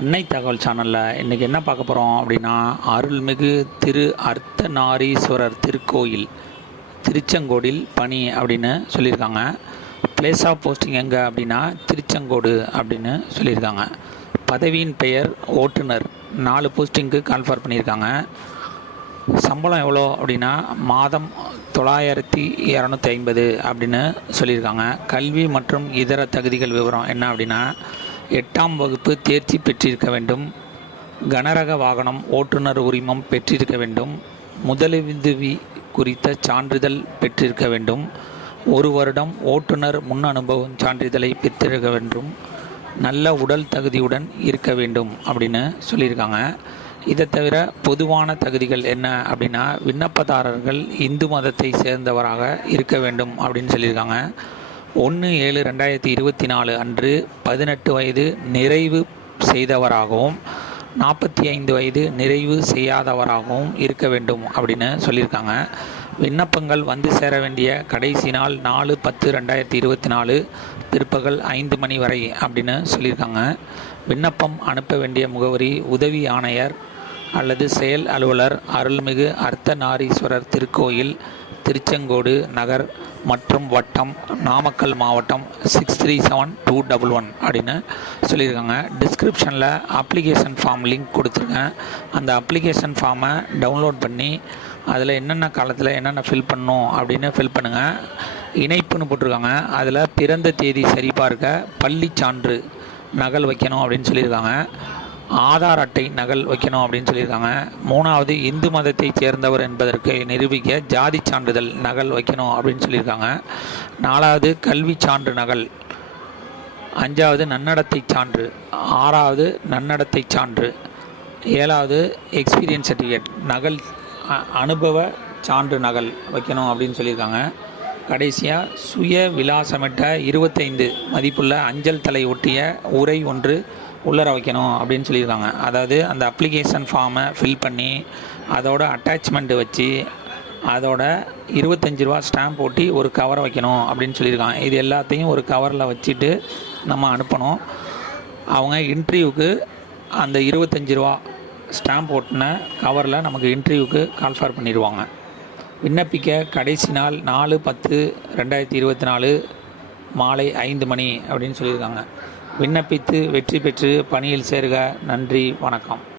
அன்னை தகவல் சேனலில் இன்றைக்கி என்ன பார்க்க போகிறோம் அப்படின்னா, அருள்மிகு திரு அர்த்தநாரீஸ்வரர் திருக்கோயில் திருச்செங்கோடில் பணி அப்படின்னு சொல்லியிருக்காங்க. பிளேஸ் ஆஃப் போஸ்டிங் எங்கே அப்படின்னா திருச்செங்கோடு அப்படின்னு சொல்லியிருக்காங்க. பதவியின் பெயர் ஓட்டுநர். 4 போஸ்டிங்க்கு கால்ஃபார் பண்ணியிருக்காங்க. சம்பளம் எவ்வளோ அப்படின்னா மாதம் 9250 அப்படின்னு சொல்லியிருக்காங்க. கல்வி மற்றும் இதர தகுதிகள் விவரம் என்ன அப்படின்னா, 8ஆம் வகுப்பு தேர்ச்சி பெற்றிருக்க வேண்டும். கனரக வாகனம் ஓட்டுநர் உரிமம் பெற்றிருக்க வேண்டும். முதலுதவி குறித்த சான்றிதழ் பெற்றிருக்க வேண்டும். 1 வருடம் ஓட்டுநர் முன் அனுபவம் சான்றிதழை பெற்றிருக்க வேண்டும். நல்ல உடல் தகுதியுடன் இருக்க வேண்டும் அப்படின்னு சொல்லியிருக்காங்க. இதை தவிர பொதுவான தகுதிகள் என்ன அப்படின்னா, விண்ணப்பதாரர்கள் இந்து மதத்தை சேர்ந்தவராக இருக்க வேண்டும் அப்படின்னு சொல்லியிருக்காங்க. 1/7/2024 அன்று 18 வயது நிறைவு செய்தவராகவும் 45 வயது நிறைவு செய்யாதவராகவும் இருக்க வேண்டும் அப்படின்னு சொல்லியிருக்காங்க. விண்ணப்பங்கள் வந்து சேர வேண்டிய கடைசி நாள் 4/10/2024 பிற்பகல் 5 மணி வரை அப்படின்னு சொல்லியிருக்காங்க. விண்ணப்பம் அனுப்ப வேண்டிய முகவரி உதவி ஆணையர் அல்லது செயல் அலுவலர், அருள்மிகு அர்த்தநாரீஸ்வரர் திருக்கோயில், திருச்செங்கோடு நகர் மற்றும் வட்டம், நாமக்கல் மாவட்டம் 637211 அப்படின்னு சொல்லியிருக்காங்க. டிஸ்கிரிப்ஷனில் அப்ளிகேஷன் ஃபார்ம் லிங்க் கொடுத்துருக்கேன். அந்த அப்ளிகேஷன் ஃபார்மை டவுன்லோட் பண்ணி அதில் என்னென்ன காலத்தில் என்னென்ன ஃபில் பண்ணணும் அப்படின்னு ஃபில் பண்ணுங்கள். இணைப்புன்னு போட்டிருக்காங்க. அதில் பிறந்த தேதி சரிபார்க்க பள்ளி சான்று நகல் வைக்கணும் அப்படின்னு சொல்லியிருக்காங்க. ஆதார் அட்டை நகல் வைக்கணும் அப்படின்னு சொல்லியிருக்காங்க. 3வது இந்து மதத்தை சேர்ந்தவர் என்பதற்கு நிரூபிக்க ஜாதி சான்றிதழ் நகல் வைக்கணும் அப்படின்னு சொல்லியிருக்காங்க. 4வது கல்வி சான்று நகல். 5வது நன்னடத்தை சான்று. 6வது நன்னடத்தை சான்று. 7வது எக்ஸ்பீரியன்ஸ் சர்டிஃபிகேட் நகல், அனுபவ சான்று நகல் வைக்கணும் அப்படின்னு சொல்லியிருக்காங்க. கடைசியாக சுய விலாசமிட்ட 25 மதிப்புள்ள அஞ்சல் தலை ஒட்டிய உரை ஒன்று உள்ளர வைக்கணும் அப்படின்னு சொல்லியிருக்காங்க. அதாவது அந்த அப்ளிகேஷன் ஃபார்மை ஃபில் பண்ணி அதோட அட்டாச்மெண்ட்டு வச்சு அதோட 25 ரூபா ஸ்டாம்ப் ஒட்டி ஒரு கவரை வைக்கணும் அப்படின்னு சொல்லியிருக்காங்க. இது எல்லாத்தையும் ஒரு கவரில் வச்சுட்டு நம்ம அனுப்பணும். அவங்க இன்டர்வியூக்கு அந்த 25 ரூபா ஸ்டாம்ப் ஒட்டின கவரில் நமக்கு இன்டர்வியூக்கு கால்ஃபார் பண்ணிடுவாங்க. விண்ணப்பிக்க கடைசி நாள் 4/10/2024 மாலை 5 மணி அப்படின்னு சொல்லியிருக்காங்க. விண்ணப்பித்து வெற்றி பெற்று பணியில் சேருக. நன்றி, வணக்கம்.